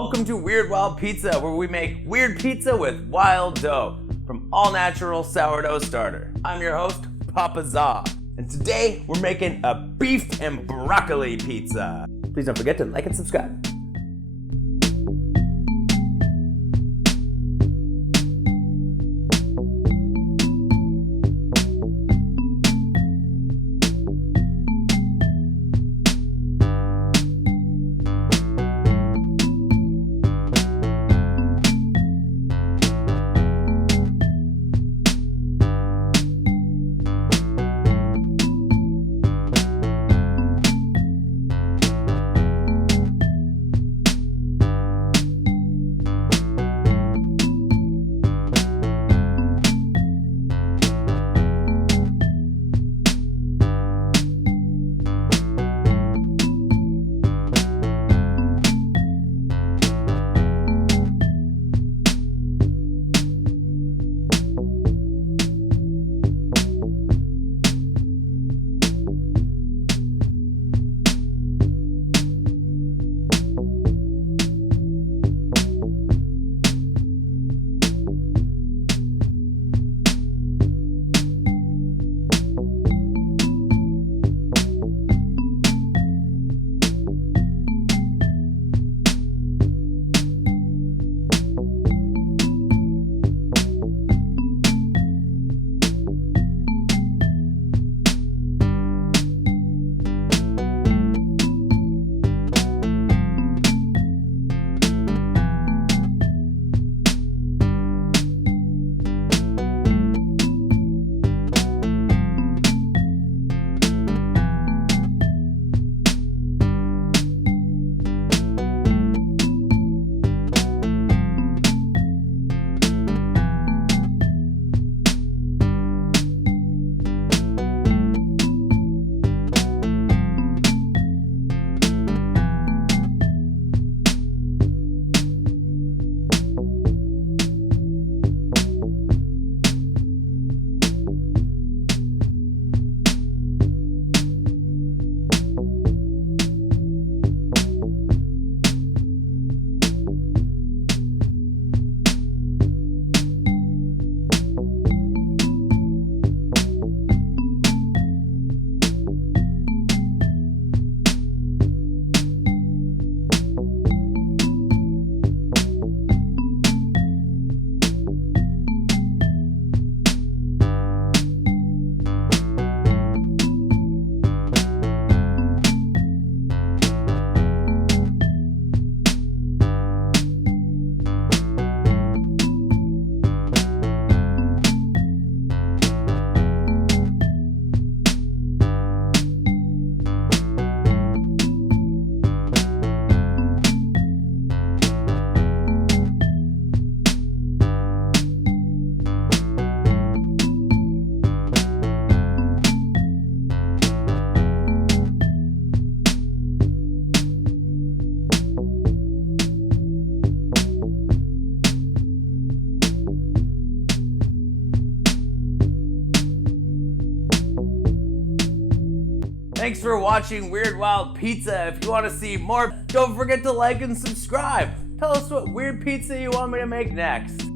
Welcome to Weird Wild Pizza, where we make weird pizza with wild dough from all natural sourdough starter. I'm your host, Papa Za, and today we're making a beef and broccoli pizza. Please don't forget to like and subscribe. Thanks for watching Weird Wild Pizza. If you want to see more, don't forget to like and subscribe. Tell us what weird pizza you want me to make next.